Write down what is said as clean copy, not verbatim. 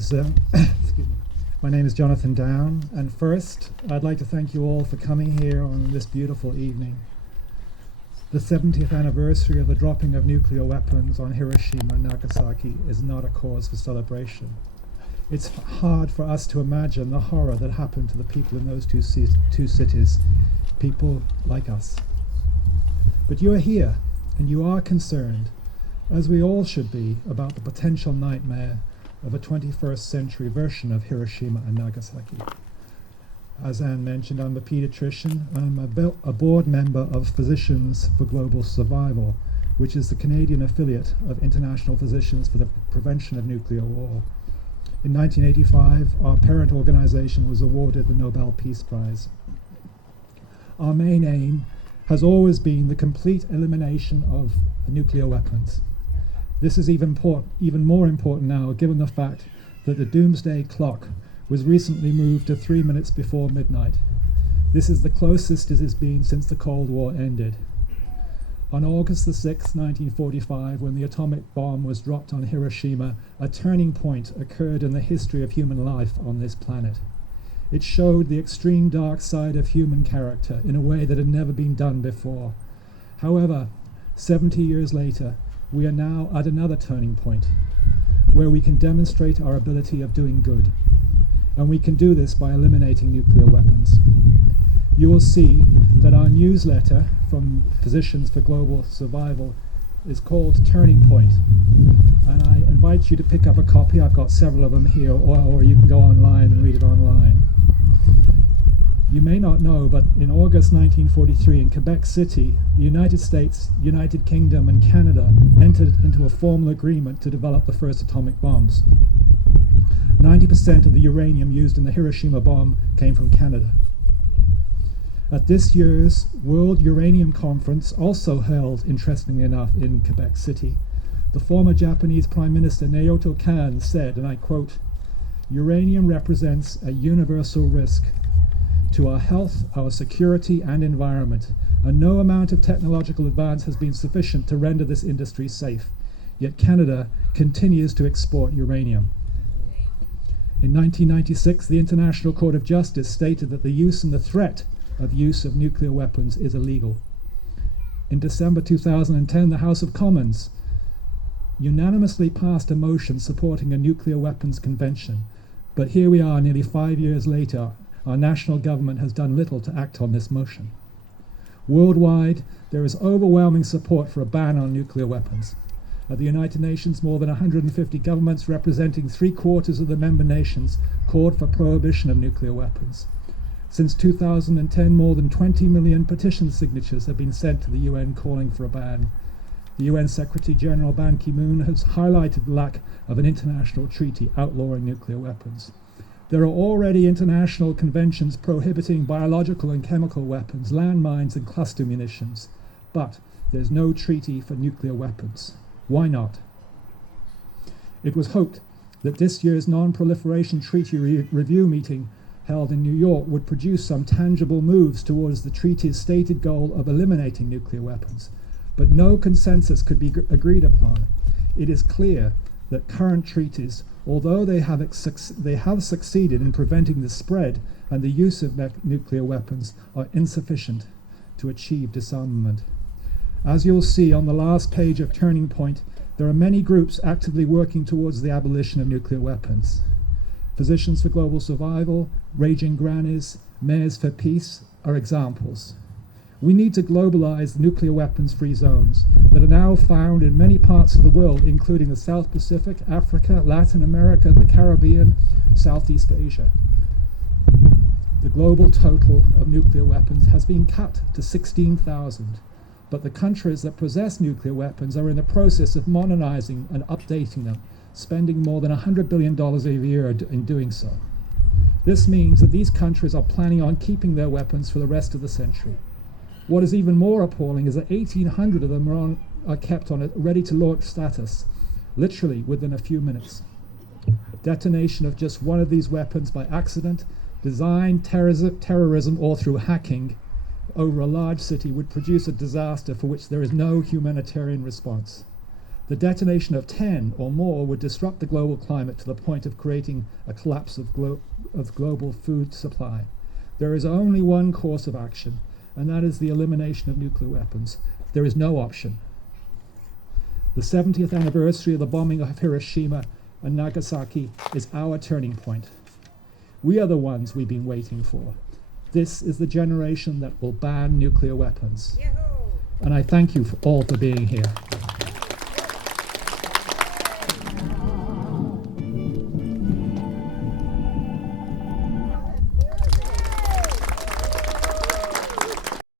is excuse me. My name is Jonathan Down, and first I'd like to thank you all for coming here on this beautiful evening. The 70th anniversary of the dropping of nuclear weapons on Hiroshima and Nagasaki is not a cause for celebration. It's hard for us to imagine the horror that happened to the people in those two cities, people like us. But you are here, and you are concerned, as we all should be, about the potential nightmare of a 21st century version of Hiroshima and Nagasaki. As Anne mentioned, I'm a pediatrician. I'm a board member of Physicians for Global Survival, which is the Canadian affiliate of International Physicians for the Prevention of Nuclear War. In 1985, our parent organization was awarded the Nobel Peace Prize. Our main aim has always been the complete elimination of nuclear weapons. This is even more important now, given the fact that the doomsday clock was recently moved to 3 minutes before midnight. This is the closest it has been since the Cold War ended. On August the 6th, 1945, when the atomic bomb was dropped on Hiroshima, a turning point occurred in the history of human life on this planet. It showed the extreme dark side of human character in a way that had never been done before. However, 70 years later, we are now at another turning point, where we can demonstrate our ability of doing good. And we can do this by eliminating nuclear weapons. You will see that our newsletter from Physicians for Global Survival is called Turning Point. And I invite you to pick up a copy. I've got several of them here, or you can go online and read it online. You may not know, but in August 1943 in Quebec City, the United States, United Kingdom, and Canada entered into a formal agreement to develop the first atomic bombs. 90% of the uranium used in the Hiroshima bomb came from Canada. At this year's World Uranium Conference, also held, interestingly enough, in Quebec City, the former Japanese Prime Minister Naoto Kan said, and I quote, "Uranium represents a universal risk to our health, our security, and environment, and no amount of technological advance has been sufficient to render this industry safe. Yet Canada continues to export uranium." In 1996, the International Court of Justice stated that the use and the threat of use of nuclear weapons is illegal. In December 2010, the House of Commons unanimously passed a motion supporting a nuclear weapons convention. But here we are, nearly 5 years later. Our national government has done little to act on this motion. Worldwide, there is overwhelming support for a ban on nuclear weapons. At the United Nations, more than 150 governments representing 3/4 of the member nations called for prohibition of nuclear weapons. Since 2010, more than 20 million petition signatures have been sent to the UN calling for a ban. The UN Secretary General Ban Ki-moon has highlighted the lack of an international treaty outlawing nuclear weapons. There are already international conventions prohibiting biological and chemical weapons, landmines, and cluster munitions, but there's no treaty for nuclear weapons. Why not? It was hoped that this year's Non-Proliferation Treaty Review meeting held in New York would produce some tangible moves towards the treaty's stated goal of eliminating nuclear weapons, but no consensus could be agreed upon. It is clear that current treaties, although they have succeeded in preventing the spread and the use of nuclear weapons, are insufficient to achieve disarmament. As you'll see on the last page of Turning Point, there are many groups actively working towards the abolition of nuclear weapons. Physicians for Global Survival, Raging Grannies, Mayors for Peace are examples. We need to globalize the nuclear weapons-free zones that are now found in many parts of the world, including the South Pacific, Africa, Latin America, the Caribbean, Southeast Asia. The global total of nuclear weapons has been cut to 16,000, but the countries that possess nuclear weapons are in the process of modernizing and updating them, spending more than $100 billion a year in doing so. This means that these countries are planning on keeping their weapons for the rest of the century. What is even more appalling is that 1,800 of them are kept on a ready-to-launch status, literally within a few minutes. Detonation of just one of these weapons by accident, design, terrorism, or through hacking over a large city would produce a disaster for which there is no humanitarian response. The detonation of 10 or more would disrupt the global climate to the point of creating a collapse of global food supply. There is only one course of action, and that is the elimination of nuclear weapons. There is no option. The 70th anniversary of the bombing of Hiroshima and Nagasaki is our turning point. We are the ones we've been waiting for. This is the generation that will ban nuclear weapons. Yahoo! And I thank you all for being here.